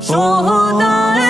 شہدائے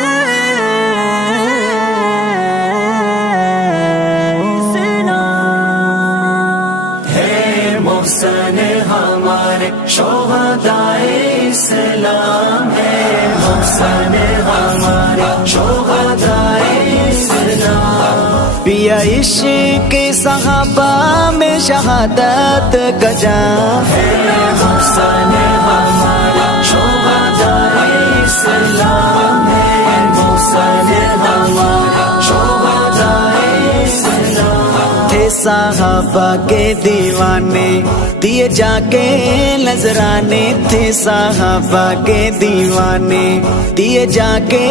اسلام ہے محسن ہمارے شہدائے اسلام ہے محسن ہمارے شہدائے اسلام پیا عشق صحابہ میں شہادت کا جام ہے محسن ہمارا شہدائے اسلام ہے محسن ہمارا شہدائے اسلام تھے صحابہ کے دیوانے دیے جا کے نذرانے تھے صحابہ کے دیوانے دیے جا کے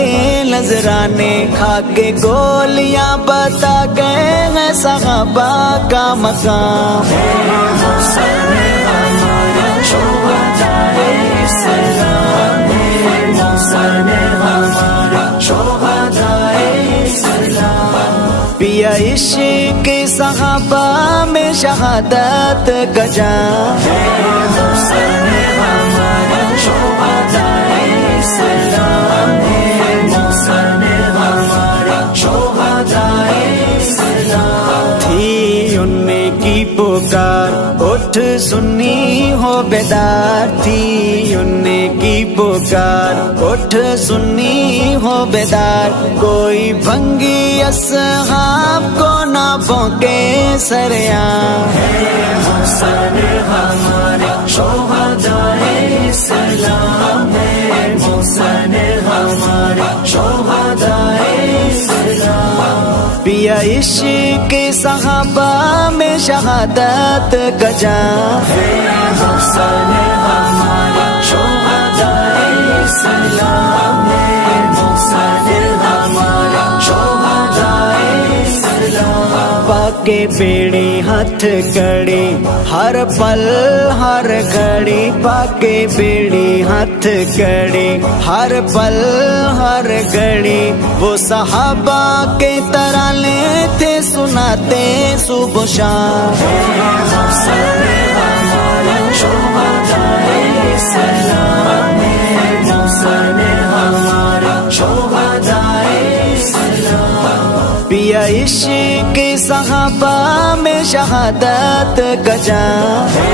نذرانے کھا کے گولیاں بتا گئے ہیں صحابہ کا مقام ہے محسن ہمارا شہدائے اسلام ہے محسن ہمارا شہدائے اسلام پیا عشق صحابہ میں شہادت کا جام ہے محسن ہمارا شہدائے اسلام ہے محسن ہمارا شہدائے اسلام تھی ان کی پکار اٹھ سنی ہو بیدار تھی ان کی پکار اٹھ سنی ہو بیدار کوئی بھنگی اصحاب کو نہ بونکے سریاں ہے محسن ہمارے شہدائے اسلام ہے محسن ہمارے شہدائے اسلام پیا عشق صحابہ میں شہادت کا جام ہے محسن ہمارا شہدائے اسلام ہے محسن ہمارا شہدائے اسلام پاکے بیڑی ہاتھ کڑی ہر پل ہر گھڑی پاکے بیڑی ہاتھ کڑی ہر پل ہر گھڑی وہ صحابہ کے ترانے تھے سناتے صبح شام ہے محسن ہمارا شہدائے اسلام ہے محسن ہمارا شہدائے اسلام پیا عشق صحابہ میں شہادت کا جام ہے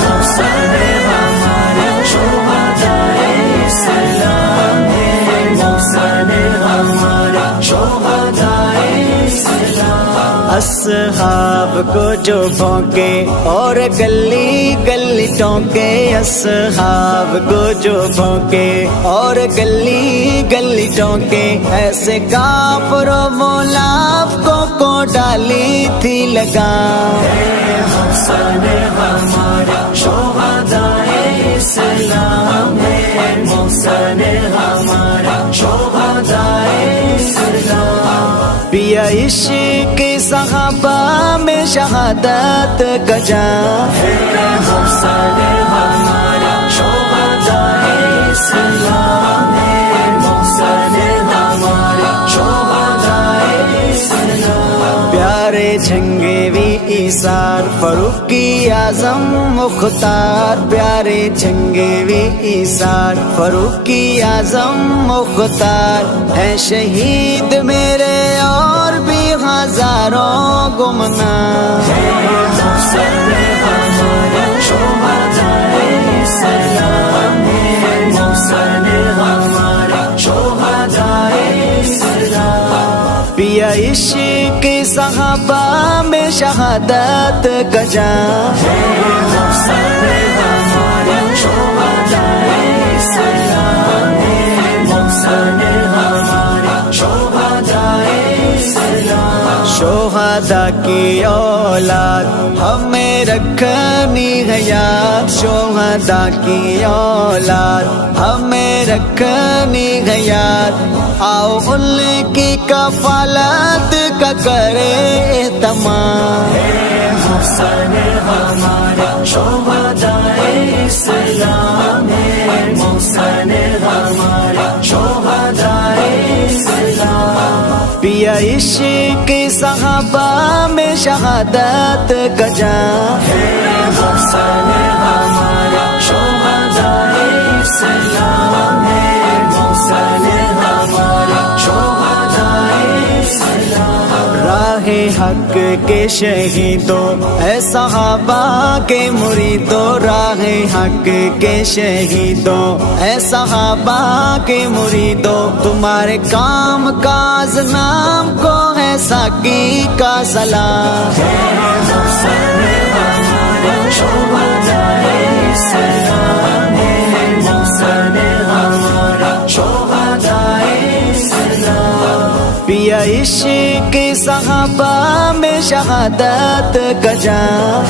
محسن ہمارا شہدائے اسلام ہے محسن ہمارا شہدائے اسلام اصحاب کو جو بھونکے اور گلی گلی ٹونکے اصحاب کو جو بھونکے اور گلی گلی ٹونکے ایسے کافر و منافقوں کو ڈالی تھی لگام ہے محسن ہمارا شہدائے اسلام ہے محسن ہمارا شہدائے اسلام پیا عشق صحابہ میں شہادت کا جام ہے محسن ہمارا شہدائے اسلام ہے محسن ہمارا شہدائے اسلام پیارے جھنگیوی ایثار فاروقی اعظم مختار پیارے جھنگیوی ایثار فاروقی اعظم مختار ہیں شہید میرے اور بھی ہزاروں گمنام ہے محسن ہمارا شہدائے اسلام ہے محسن ہمارا شہدائے اسلام پیا عشق صحابہ میں شہادت کا جام ہے محسن ہمارا شہدائے اسلام ہے محسن ہمارا شہدائے اسلام شہداء کی اولاد ہمیں رکھنی ہے یاد شہداء کی اولاد ہمیں رکھنی ہے یاد آؤ ان کی کفالت کا کرے اہتمام ہے محسن ہمارا شہدائے اسلام ہے محسن ہمارا شہدائے اسلام پیا عشق صحابہ میں شہادت کا جام ہے محسن ہمارا شہدائے اسلام ہے محسن حق کے شہیدوں، اے صحابہ کے مریدوں، راہ حق کے شہیدوں، اے صحابہ کے مریدوں، تمہارے کام کاج نام کو ہے ساقی کا سلام۔ پیا عشق صحابہ میں شہادت کا جام،